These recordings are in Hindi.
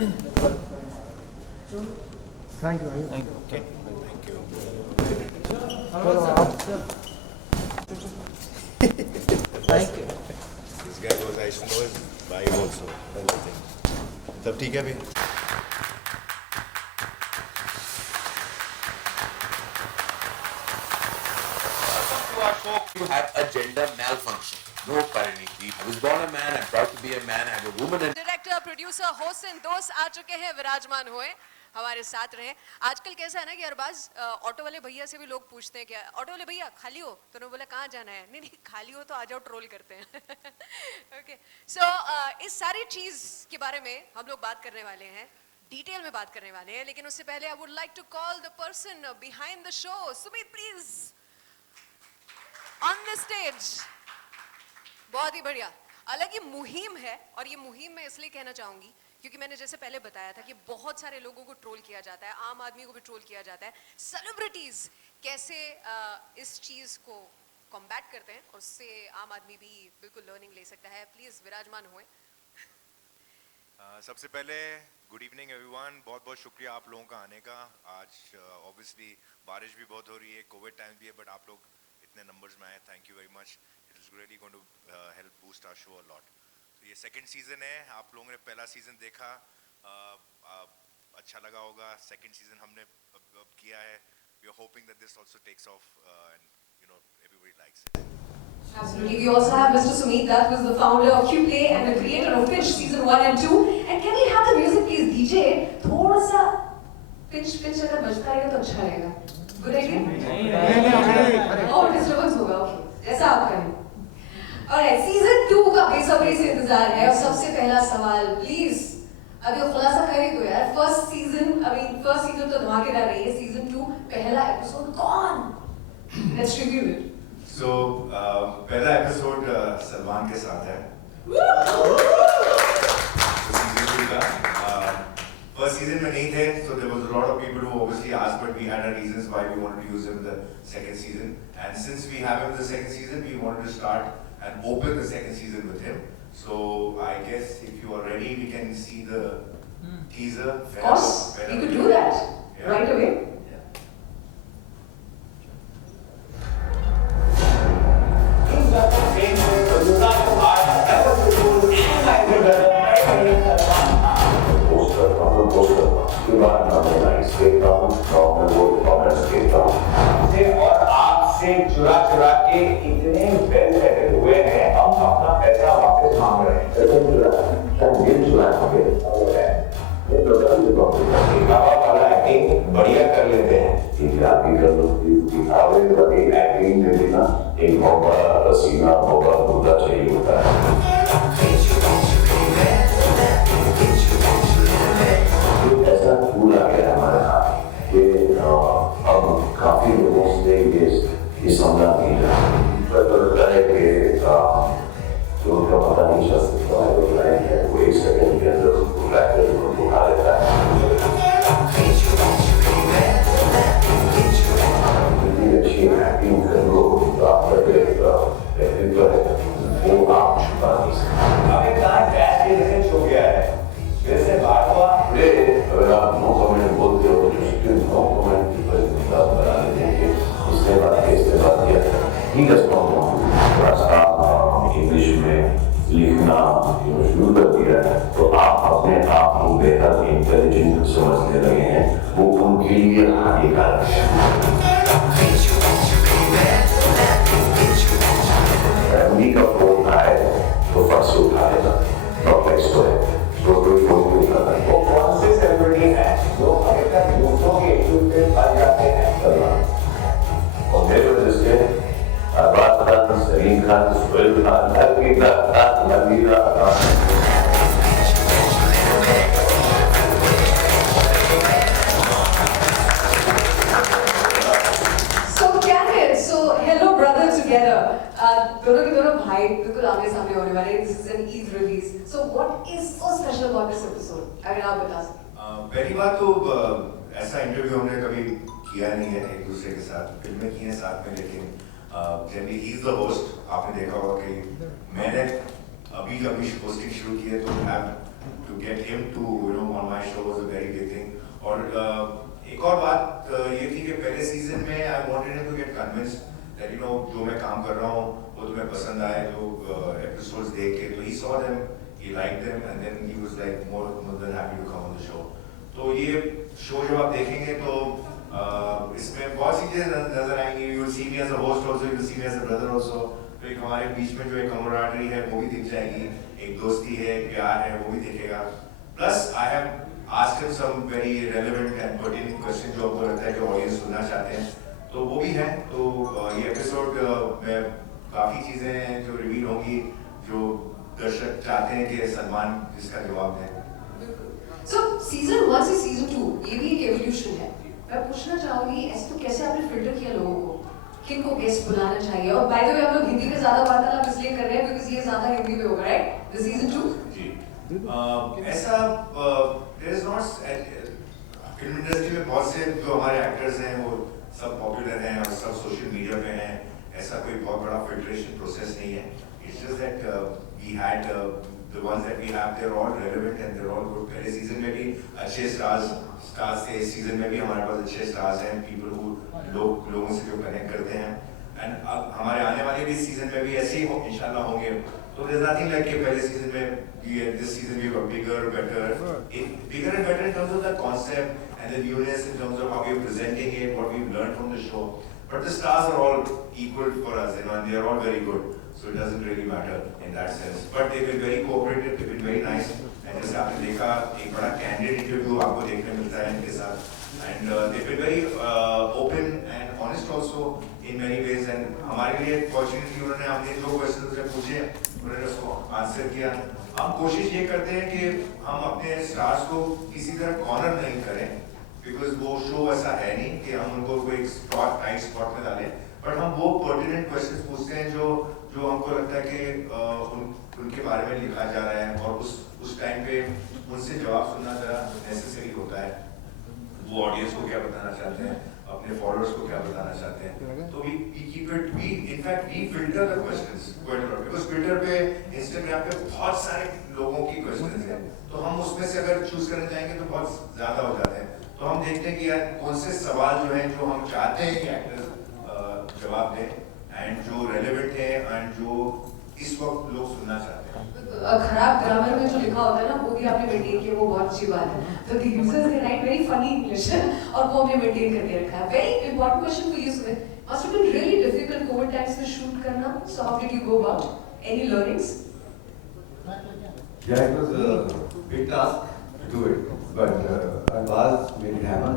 Thank you. Okay. Thank you. Thank you. This guy was, I should know his vibe also. That's the thing. सब ठीक है भाई? You had a gender malfunction. No, Pariniti. I was born a man. I'm proud to be a man. I'm a woman. And director, producer, host and दोस्त आ चुके हैं, विराजमान हुए हमारे साथ रहे। आजकल कैसा है ना कि अरबाज ऑटो वाले भैया से भी लोग पूछते हैं क्या ऑटो वाले भैया खाली हो, तो उन्होंने बोला कहाँ जाना है, नहीं नहीं खाली हो तो आ जाओ, ट्रोल करते हैं। ओके, सो इस सारी चीज के बारे में हम लोग बात करने वाले हैं, डिटेल में बात करने वाले हैं, लेकिन उससे पहले I would like to call the person behind the show. Sumit please on the stage. बहुत ही बढ़िया। अलग ही मुहिम है, और ये मुहिम मैं इसलिए कहना चाहूंगी क्योंकि मैंने जैसे पहले बताया था कि बहुत सारे लोगों को ट्रोल किया जाता है, आम आदमी को भी ट्रोल किया जाता है। सेलिब्रिटीज कैसे इस चीज को कॉम्बैट करते हैं, उससे आम आदमी भी बिल्कुल लर्निंग ले सकता है। प्लीज विराजमान हुए। सबसे पहले गुड इवनिंग एवरीवन। बहुत बहुत शुक्रिया आप लोगों का आने का। आज ऑब्वियसली बारिश भी बहुत हो रही है, कोविड टाइम भी है, बट आप लोग इतने नंबर्स में आए, thank you very much. It is really going to help boost our show a lot. तो ये सेकंड सीजन है, आप लोगों ने पहला सीजन देखा, अच्छा लगा होगा। सेकंड सीजन हमने अब किया है। We are hoping that this also takes off and you know everybody likes it. Absolutely. We also have Mr. Sumit, that was the founder of QPlay and the creator of Pitch Season 1 and 2. And can we have the music please, DJ? थोड़ा सा pitch अगर बजता रहेगा तो अच्छा रहेगा। Good idea? Oh, disturbance होगा, okay. जैसा आप कहें। Alright, Season 2 का बेसब्री से इंतजार है, और सबसे पहला सवाल प्लीज अभी खुलासा कर ही दो यार। फर्स्ट सीजन तो धमाकेदार रही है, Season 2 पहला एपिसोड कौन? Let's review it. So पहला एपिसोड सलमान के साथ है। फर्स्ट सीजन में नहीं थे, so there was a lot of people who obviously asked, but we had our reasons why we wanted to use him in the second season. And since we have him in the second season, we wanted to start and open the second season with him. So I guess if you are ready, we can see the teaser. Of course, we could do that right away. और आपसे चुरा के इतने वेल सेटल हुए हैं, हम अपना पैसा वापस मांग रहे हैं। बढ़िया कर लेते हैं। एक मौका पसीना मौका दूधा चाहिए होता है। ऐसा फूल आ गया हमारे हाथ कि अब काफी लोगों से ये सामना नहीं रहा। लगता है कि जो उनका पता नहीं चल सकता है, वो एक सेकंड के अंदर उसको ट्रैक्टर उठा लेता है। इतनी अच्छी एक्टिंग कर लो, आपका व्यक्तित्व है वो आप छुपा नहीं सकते। अब एक कहां गैस के जैसे छो गया है, जैसे बात हुआ अगर आप नो कमेंट बोलते हो तो उसके नो कमेंट की परिस्थिति बना लेते हैं कि इसने बात किया ठीक है। थोड़ा सा इंग्लिश में लिखना शुरू कर दिया है, तो आप अपने आप को बेहद इंटेलिजेंट समझने लगे हैं, वो उनके लिए हानिकारक है। फैमिली का फोन आए तो फर्स्ट उठाएगा, टॉपिक्स को है तो कोई फोन नहीं उठाता। वो कौन से सेलिब्रिटी हैं जो अभी तक दूसरों के इश्यूज पे फंस जाते हैं? और मेरे वजह से अरबाज खान, सलीम खान, सोहेल खान, हकीका खान, नबीला खान। दोनों के दोनों भाई बिल्कुल आमने सामने होने वाले हैं। This is an Eid release. So what is so special about this episode? अगर आप बता सकें। पहली बात तो ऐसा इंटरव्यू हमने कभी किया नहीं है एक दूसरे के साथ। फिल्में की हैं साथ में, लेकिन generally he is the host. आपने देखा होगा कि मैंने अभी होस्टिंग शुरू की है, तो to get him to on my show was a very big thing. और एक और बात ये थी कि पहले सीजन में I wanted him to get convinced that जो मैं काम कर रहा हूँ वो तुम्हें पसंद आए, जो episodes देख के, तो he saw them, he liked them, and then he was like more than happy to come on the show. तो ये शो जब आप देखेंगे तो इसमें बहुत सी चीजें नजर आएंगी. You will see me as a host also, you will see me as a brother also. तो एक हमारे बीच में जो एक camaraderie है वो भी दिख जाएगी, एक दोस्ती है, एक प्यार है, वो भी दिखेगा. Plus I have asked him some very relevant and pertinent questions जो आपको लगता है कि ऑडियंस सुनना चाहते हैं, तो वो भी है. तो ये एपिसोड में काफ़ी चीज़ें हैं जो रिवील होंगी, जो दर्शक चाहते हैं कि सलमान जिसका जवाब दें. So season 1 से season 2 ये भी एक evolution है. मैं पूछना चाहूँगी ऐसे तो कैसे आपने फिल्टर किया लोगों को, किन को गेस्ट बुलाना चाहिए? और बाय द वे हम लोग हिंदी में ज़्यादा वार्तालाप इसलिए कर रहे हैं बिकॉज़ ये ज़्यादा हिंदी में होगा, राइट? द सीजन 2 जी ऐसा there is not film industry में बहुत से जो हमारे एक्टर्स हैं वो सब पॉपुलर हैं और सब सोशल मीडिया पे हैं. ऐसा कोई बहुत बड़ा फिल्ट्रेशन प्रोसेस नहीं है. It's just that we had the ones that we have, they're all relevant and they're all good. पहले सीजन में भी अच्छे स्टार्स थे, इस सीजन में भी हमारे पास अच्छे स्टार्स हैं, people who लोगों से जो कनेक्ट करते हैं. एंड अब हमारे आने वाले भी सीजन में भी ऐसे ही इंशाल्लाह होंगे. तो there's nothing like कि पहले सीजन में this season we were bigger, better in terms of the concept and the newness, in terms of how we're presenting it, what we've learned from the show. But the stars are all equal for us, and they are all very good. So it doesn't really matter in that sense. But they've been very cooperative, they've been very nice. And जैसे आपने देखा एक बड़ा candid interview आपको देखने मिलता है इनके साथ. And they've been very open and honest also in many ways. And हमारे लिए fortunately उन्होंने हमने जो questions उनसे पूछे उन्होंने उसको answer किया. हम कोशिश ये करते हैं कि हम अपने stars को किसी तरह corner नहीं करें, because वो show ऐसा है नहीं कि हम उनको कोई tight spot में डालें. But हम वो pertinent questions पूछते हैं जो हमको लगता है कि उनके बारे में लिखा जा रहा है और उस टाइम पे उनसे जवाब सुनना ज़रा नेसेसरी होता है. वो ऑडियंस को क्या बताना चाहते हैं, अपने फॉलोअर्स को क्या बताना चाहते हैं. तो we filter the questions quite a lot, because Twitter पे, इंस्टाग्राम पे बहुत सारे लोगों की क्वेश्चंस हैं. तो हम उसमें से अगर चूज करने जाएंगे तो बहुत ज़्यादा हो जाते हैं. तो हम देखते हैं कि यार कौन से सवाल जो हैं जो हम चाहते हैं कि एक्टर्स जवाब दें एंड जो रेलेवेंट है एंड जो इस वक्त लोग सुनना चाहते हैं. खराब ग्रामर में जो लिखा होता है ना वो भी आपने मेंटेन किया, वो बहुत अच्छी बात है. तो the users they write very funny English और वो हमने मेंटेन करके रखा है. Very important question for you Sumit. Must have been really difficult Covid times में शूट करना. So how did you go about? Any learnings? Yeah, it was a big task to do it, but Arbaz made it happen.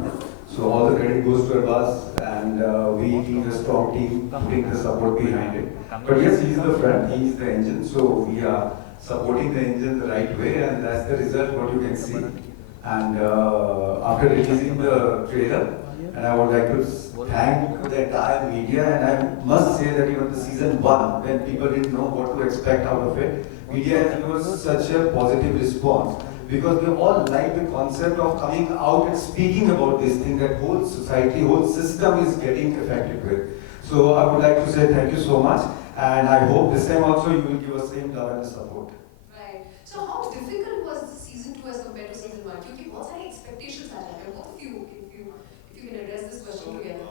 So all the credit goes to Arbaz, and we being a strong team, putting the support behind it. But yes, he's the front, he's the engine, so we are supporting the engine the right way, and that's the result what you can see. And after releasing the trailer, and I would like to thank the entire media, and I must say that even the season 1, when people didn't know what to expect out of it, media has given us such a positive response. Because we all like the concept of coming out and speaking about this thing that whole society, whole system is getting affected with. So I would like to say thank you so much, and I hope this time also you will give us same love and support. Right. So how difficult was the season 2 as compared to season 1? क्योंकि बहुत सारे expectations आ जाते हैं. Both of you, if you can address this question together.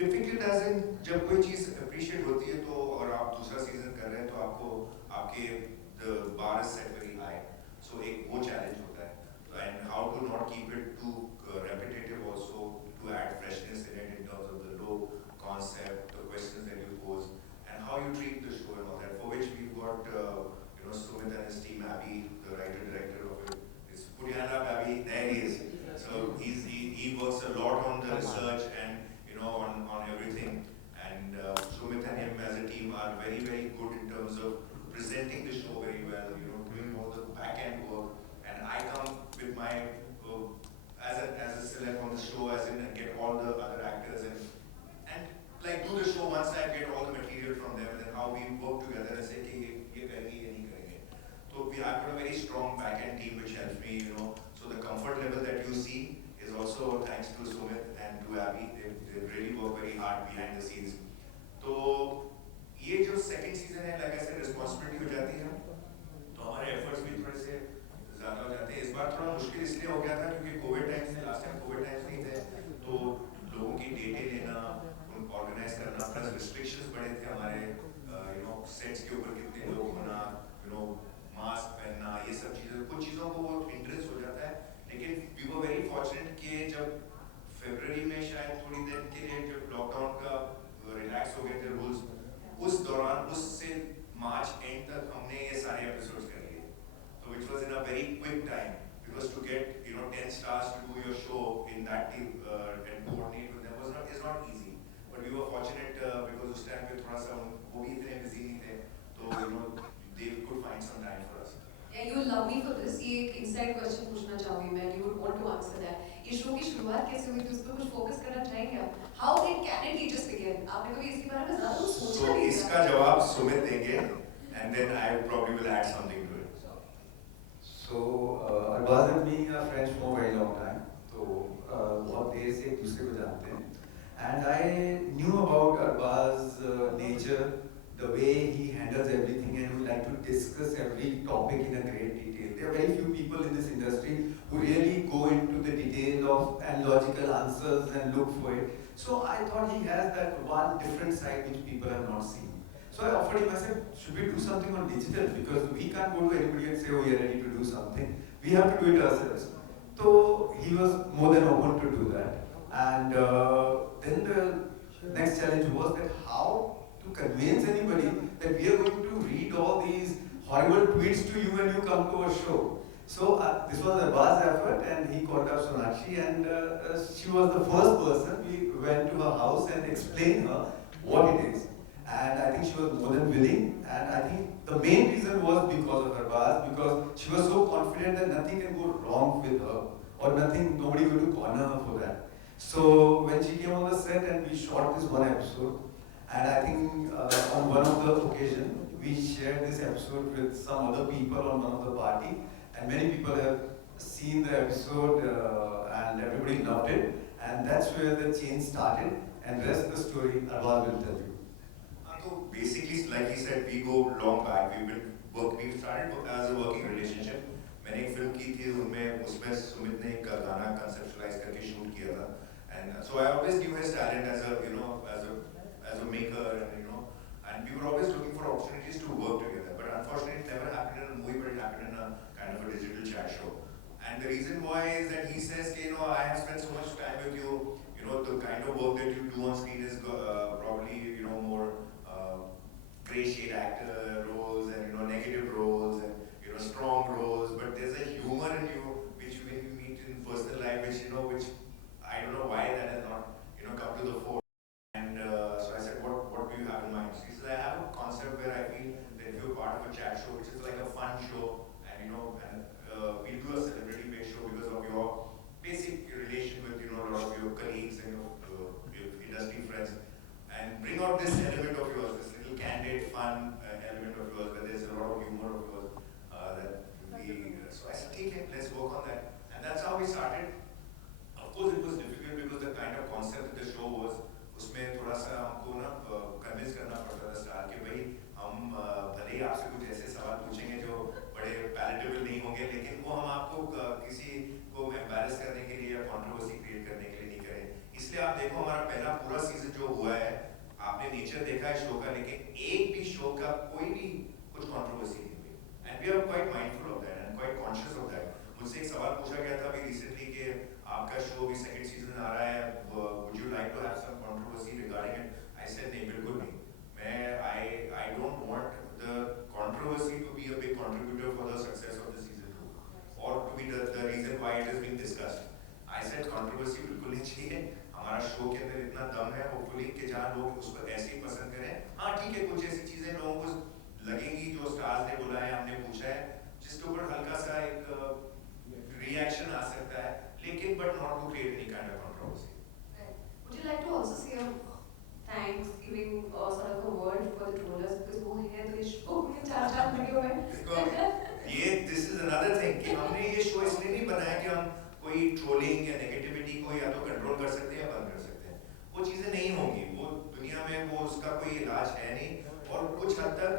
Difficult as in जब कोई चीज़ appreciate होती है तो और आप दूसरा सीजन कर रहे हैं तो आपको आपके the bar is set very high. So एक वो challenge होता है. And how to not keep it too repetitive also, to add freshness in it in terms of the low concept, the questions that you pose, and how you treat the show and all that. For which we've got Sumit and his team, Abby, the writer director of it. It's put your hand up, Abby. There he is. So he works a lot on the research and on everything. And Sumit and him as a team are very very good in terms of presenting the show very well. Doing all the back end work. And I come with my as a celeb on the show, as in get all the other actors and like do the show once I get all the material from them, and then how we work together and say कि ये करेंगे ये नहीं करेंगे. So we have got a very strong back end team which helps me, So the comfort level that you see is also thanks to Sumit and to Abby. They really work very hard behind the scenes. तो ये जो second season है, like I said, responsibility हो जाती है. तो हमारे efforts भी थोड़े से इसलिए हो गया था क्योंकि कोविड टाइम्स में लास्ट टाइम कोविड टाइम्स नहीं थे, तो लोगों की डेटें लेना, ऑर्गेनाइज करना, प्लस रिस्ट्रिक्शंस बड़े थे हमारे, सेट्स के ऊपर कितने लोग होना, मास्क पहनना, ये सब चीज़ें, कुछ चीज़ों को वो इंटरेस्ट हो जाता है। लेकिन वी वर वेरी फॉर्चुनेट कि जब फरवरी में शायद थोड़ी देर के लिए जब लॉकडाउन का रिलैक्स हो गए थे रूल्स, उस दौरान उससे मार्च एंड तक हमने ये सारे एपिसोड्स कर लिए, तो which was in a very quick time, because to get 10 stars to do your show in that team and coordinate with them is not easy, but we were fortunate because उस टाइम पे थोड़ा सा वो भी इतने busy नहीं थे, तो they could find some time for us. Yeah, you love me for this. ये एक inside question पूछना चाहूँगी मैं. You would want to answer that. ये शो की शुरुआत कैसे हुई थी, उस पर कुछ फोकस करना चाहेंगे आप? How did Kennedy just begin? आपने कभी इसके बारे में ज़्यादा कुछ सोचा तो नहीं इसका जवाब सुमित देंगे, and then I probably will add something to it. So Arbaz and me are friends for a very long time. तो बहुत देर से एक दूसरे को जानते हैं. And I knew about Arbaz's nature, the way he handles everything, and would like to discuss every topic in a great detail. There are very few people in this industry who really go into the detail of and logical answers and look for it. So I thought he has that one different side which people have not seen. So I offered him, I said, should we do something on digital? Because we can't go to anybody and say, oh, we are ready to do something. We have to do it ourselves. So he was more than open to do that. And then the next challenge was that how to convince anybody that we are going to read all these horrible tweets to you when you come to a show. So this was Arbaz's effort, and he called up Sonakshi, and she was the first person. We went to her house and explained her what it is. And I think she was more than willing, and I think the main reason was because of Arbaz, because she was so confident that nothing can go wrong with her, or nobody going to corner her for that. So when she came on the set and we shot this one episode, and I think on one of the occasions, we shared this episode with some other people on one of the party, and many people have seen the episode and everybody loved it, and that's where the change started, and rest of the story Arbaz will tell you. So basically, like he said, we go long back. We started as a working relationship. मैंने एक फिल्म की थी, उसमें सुमित ने एक गाना conceptualize करके shoot किया था, and so I always knew his talent as a maker, and we were always looking for opportunities to work together. But unfortunately, it never happened in a movie, but it happened in a kind of a digital chat show. And the reason why is that he says, I have spent so much time with you. The kind of work that you do on screen is probably more gray shade actor roles and negative roles and strong roles, but there's a humor in you which when you meet in personal life, which I don't know why that has not come to the fore. And so I said, what do you have in mind? He says, I have a concept where I feel that if you're part of a chat show, which is like a fun show, and we'll do a celebrity-based show because of your basic relation with a lot of your colleagues and your industry friends, and bring out this element of yours, this little candid, fun element of yours, where there's a lot of humor of yours. So I said, okay, let's work on that, and that's how we started. Of course, it was difficult because the kind of concept that the show was, उसमें थोड़ा सा हमको convince करना पड़ता था स्टार के भाई हम भले ही आपसे कुछ ऐसे सवाल पूछेंगे जो बड़े palatable नहीं होंगे, लेकिन वो हम आपको किसी को embarrass करने के लिए या controversy create करने के लिए नहीं करें. इसलिए आप देखो हमारा पहला पूरा सीजन जो हुआ है, आपने नेचर देखा है शो का, लेकिन एक भी शो का कोई भी कुछ controversy नहीं हुई. And we are quite mindful of that and quite conscious of that. मुझसे एक सवाल पूछा गया था अभी recently कि आपका शो भी सेकंड सीजन आ रहा है, would you like to have some controversy regarding it? I said नहीं, बिल्कुल नहीं. I don't want the controversy to be a big contributor for the success of the season 2 or to be the reason why it is being discussed. I said controversy बिल्कुल नहीं चाहिए. हमारा शो के अंदर इतना दम है, hopefully कि जहाँ लोग उसको ऐसे ही पसंद करें. हाँ ठीक है, कुछ ऐसी चीजें लोगों को लगेंगी जो स्टार्स ने बोला है, हमने पूछा है, जिसके ऊपर हल्का सा एक reaction आ सकता है, लेकिन but not to create any kind of controversy. Right. Would you like to also say a thanks, giving sort of a word for the trollers, because वो है तो इस शो में चार वीडियो में. This is another thing कि हमने ये शो इसलिए नहीं बनाया कि हम कोई ट्रोलिंग या नेगेटिविटी को या तो कंट्रोल कर सकते हैं या बंद कर सकते हैं. वो चीजें नहीं होंगी, वो दुनिया में वो उसका कोई इलाज है नहीं, और कुछ हद तक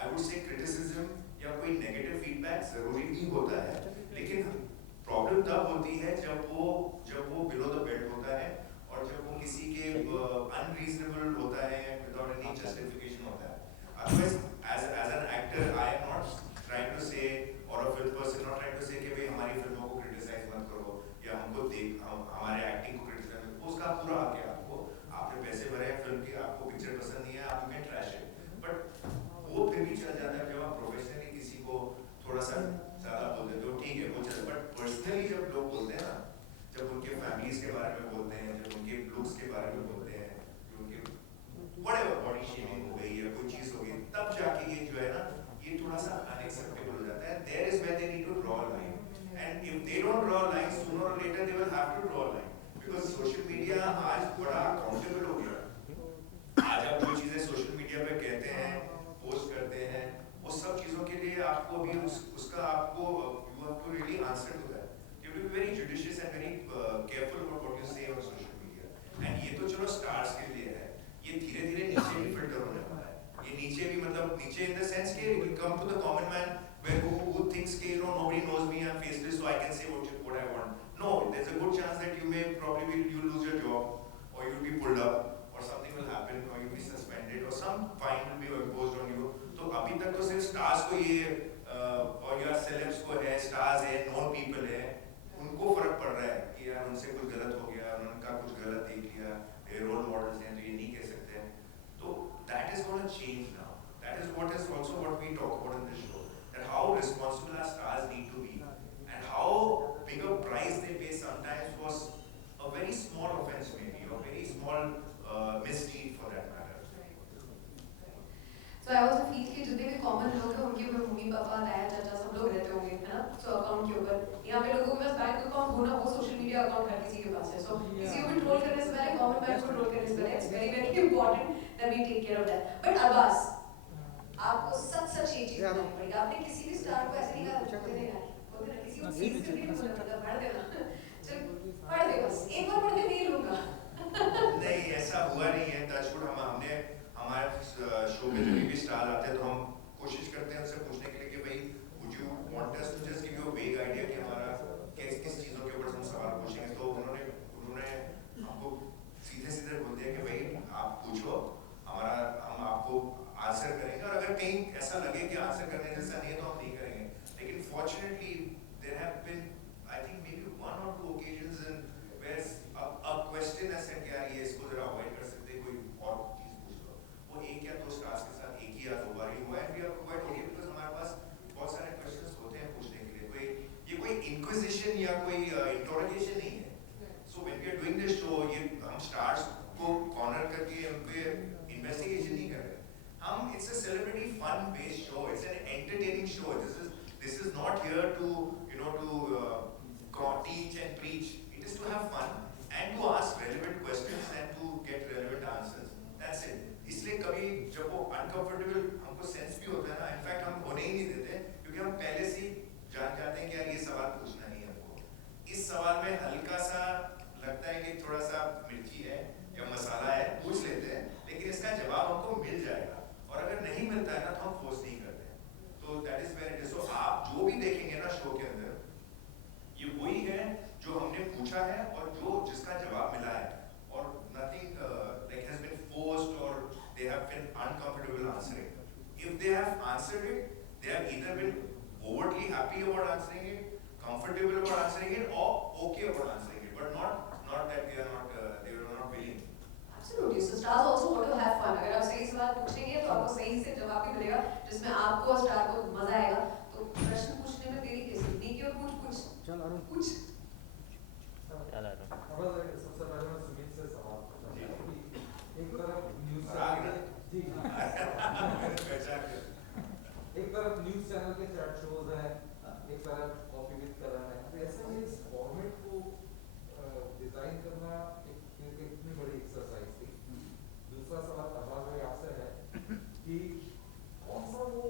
I would say criticism या कोई नेगेटिव फीडबैक जरूरी भी होता है, लेकिन होती है जब वो बिलो द बेल्ट होता है और जब वो किसी के अनरीजनेबल होता है विदाउट एनी जस्टिफिकेशन होता है। Otherwise as an actor I am not trying to say और a film person not trying to say कि भाई हमारी फिल्मों को क्रिटिसाइज मत करो या हमको हमारे एक्टिंग को क्रिटिसाइज मत करो। उसका पूरा हक है आपको, आपने पैसे भरे हैं फिल्म के, आपको पिक्चर पसंद नहीं है, आप you can trash it, but वो फिर भी चल जाता है जब आप प्रोफेशनली किसी को थोड़ा सा ज्यादा बोल देते हो, ठीक है वो चल। बट पर्सनली जब लोग बोलते हैं ना, जब उनके फैमिलीज के बारे में बोलते हैं, जब उनके लुक्स के बारे में बोलते हैं, उनके व्हाटएवर बॉडी शेमिंग हो गई या कोई चीज हो गई, तब जाके ये जो है ना ये थोड़ा सा अनएक्सेप्टेबल हो जाता है। There is where they need to draw a line, and if they don't draw a line sooner or later they will have to draw a line, because social media आज बड़ा अकाउंटेबल हो गया। आज आप जो चीजें सोशल मीडिया पे कहते हैं, पोस्ट करते हैं, वो सब चीजों के लिए आपको अभी उसका आपको you have to really answer to that. You have to be very judicious and very careful about what you say on social media. And ये तो चलो स्टार्स के लिए है, ये धीरे-धीरे नीचे भी फिल्टर होने वाला है। ये नीचे भी मतलब नीचे इन द सेंस के will come to the common man where who thinks कि you know nobody knows me, I'm faceless, so I can say what I want. No, there's a good chance that you may probably you lose your job or you'll be pulled up or something will happen or you'll be suspended or some fine will be imposed on you. तो अभी तक तो सिर्फ स्टार्स को ये और या सेलेब्स को है, स्टार्स है, नॉन पीपल है, उनको फर्क पड़ रहा है कि यार उनसे कुछ गलत हो गया, उनका कुछ गलत देख लिया, ये रोल मॉडल्स हैं तो ये नहीं कह सकते हैं। तो that is going to change now. That is what is also what we talk about in this show. That how responsible our stars need to be and how big a price they pay sometimes was a very small offense maybe or very small misdeed for that matter. So I also feel कि जितने भी कॉमन लोग हैं उनके ऊपर मम्मी पापा ताया चाचा सब लोग रहते होंगे है ना, so अकाउंट के ऊपर यहाँ पे लोगों के पास बैंक अकाउंट होना वो सोशल मीडिया अकाउंट हर किसी के पास है। So किसी को भी ट्रोल करने से पहले कॉमन मैन को ट्रोल करने से पहले it's very very important that we take care of that. But Abbas आपको सच ये चीज बतानी पड़ेगी, आपने किसी भी स्टार को ऐसे नहीं कहा बोलते ना किसी को चीज करके नहीं बोला मतलब पढ़ देना, चल पढ़ दे बस एक बार पढ़ दे नहीं लूंगा। नहीं ऐसा हुआ नहीं है, टचवुड। हमने हमारे शो में जो भी स्टार आते हैं तो हम कोशिश करते हैं उनसे पूछने के लिए कि भाई would you want us to just give you a vague idea कि हमारा किस चीजों के ऊपर हम सवाल पूछेंगे। तो उन्होंने हमको सीधे बोल दिया कि भाई आप पूछो, हम आपको आंसर करेंगे और अगर कहीं ऐसा लगे कि आंसर करने जैसा नहीं है तो हम नहीं करेंगे। लेकिन fortunately there have been I think maybe 1 or 2 occasions in where a question has said यार ये इसको जरा अवॉइड कर सकते हैं, कोई और चीज पूछ लो। वो एक या दो स्टार्स के साथ एक ही या दो बार ही हुआ है। We are quite okay because हमारे पास बहुत सारे क्वेश्चंस होते हैं पूछने के लिए। कोई इंक्विजिशन या कोई इंटरोगेशन नहीं है। So when we are doing this show ये हम स्टार्स को कॉर्नर करके उनके इन्वेस्टिगेशन नहीं कर रहे। हम it's a celebrity fun based show, it's an entertaining show. This is not here to you know to teach and preach. It is to have fun and to ask relevant questions and to get relevant answers. That's it. इसलिए कभी जब वो uncomfortable हमको सेंस भी होता है ना, इनफैक्ट हम होने ही नहीं देते क्योंकि हम पहले से जान जाते हैं कि यार ये सवाल पूछना नहीं है हमको। इस सवाल में हल्का सा लगता है कि थोड़ा सा मिर्ची है या मसाला है, पूछ लेते हैं, लेकिन इसका जवाब हमको मिल जाएगा और अगर नहीं मिलता है ना तो हम फोर्स नहीं करते। तो that is where it is. So आप जो भी देखेंगे ना शो के अंदर ये वही है जो हमने पूछा है और जो जिसका जवाब मिला है और nothing like has been forced or they have been uncomfortable answering. If they have answered it, they have either been overtly happy about answering it, comfortable about answering it, or okay about answering it, but not that they were not willing. Absolutely. So stars also want to have fun. अगर आप सही सवाल पूछेंगे तो आपको सही से जवाब भी मिलेगा जिसमें आपको और स्टार को मजा आएगा। तो प्रश्न पूछने में देरी कैसे? नहीं और पूछ चल अरुण पूछ। सबसे पहले मैं सुमित से सवाल पूछना चाहता हूं कि एक तरफ न्यूज़ चैनल के चैट शोज हैं, एक तरफ कॉफी विद करण है, तो ऐसे में इस फॉर्मेट को डिजाइन करना इतनी बड़ी एक्सरसाइज थी। दूसरा सवाल अब्बास भाई आपसे है कि कौन सा वो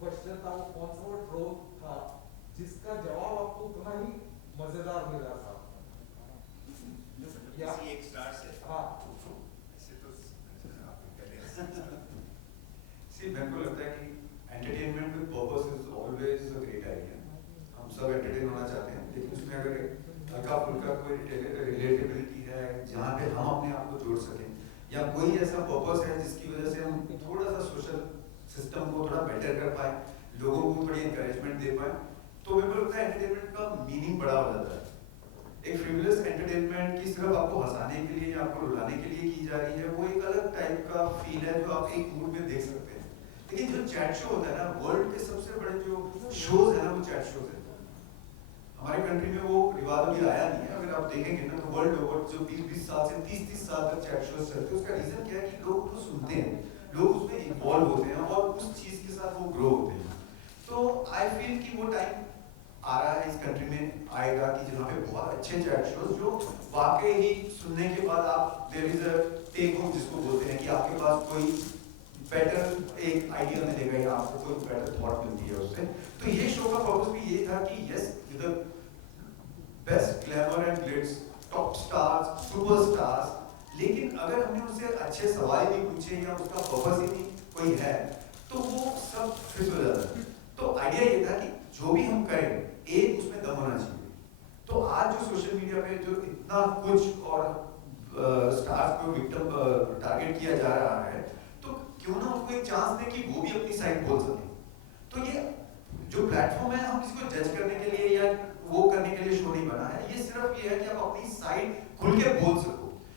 क्वेश्चन था, वो कौन सा वो ट्रोल था जिसका जवाब आपको उतना ही मजेदार मिला था? किसी एक स्टार से? हाँ। ऐसे तो आपने पहले See, मेरे को लगता है कि entertainment with purpose is always a great idea. हम सब entertain होना चाहते हैं, लेकिन उसमें अगर हल्का फुल्का कोई रिलेटेबिलिटी है जहाँ पे हम अपने आप को जोड़ सकें, या कोई ऐसा पर्पस है जिसकी वजह से हम थोड़ा सा सोशल सिस्टम को थोड़ा बेटर कर पाए, लोगों को थोड़ी इंकरेजमेंट दे पाए, तो मेरे को लगता है एंटरटेनमेंट का मीनिंग बड़ा हो जाता है। एक फ्रिवलेस एंटरटेनमेंट की सिर्फ आपको हंसाने के लिए या आपको रुलाने के लिए की जा रही है, वो एक अलग टाइप का फील है जो आप एक मूड में देख सकते हैं। लेकिन जो चैट शो होता है ना, वर्ल्ड के सबसे बड़े जो शोज है ना, वो चैट शोज है। हमारे कंट्री में वो रिवाज अभी आया नहीं है, अगर आप देखेंगे ना तो वर्ल्ड ओवर जो 20-20 साल से 30-30 साल तक चैट शोज चलते हैं, उसका रीजन क्या है कि लोग तो सुनते हैं, लोग उसमें इन्वॉल्व होते हैं और उस चीज के साथ वो ग्रो होते हैं। तो आई फील कि वो टाइम आ रहा है, इस कंट्री में आएगा कि जहाँ पे बहुत अच्छे चैट शोज जो वाकई ही सुनने के बाद आप there is a take home जिसको बोलते हैं कि आपके पास कोई बेटर एक आइडिया मिलेगा या आपको कोई बेटर थॉट मिलती है उससे। तो ये शो का पर्पस भी ये था कि yes the best glamour and Glitz, top stars, superstars, लेकिन अगर हमने उनसे अच्छे सवाल नहीं पूछे या उसका पर्पस ही नहीं कोई है तो वो सब फिर हो जाता है। तो आइडिया ये था कि जो भी हम करें एक उसमें दम होना चाहिए। तो आज जो सोशल मीडिया पे जो इतना कुछ और स्टार्स को विक्टिम टारगेट किया जा रहा है, तो क्यों ना उनको एक चांस दें कि वो भी अपनी साइड बोल सकें। तो ये जो प्लेटफॉर्म है, हम किसी को जज करने के लिए या वो करने के लिए शो नहीं बना है, ये सिर्फ ये है कि आप अपनी साइड खुल के बोल सको।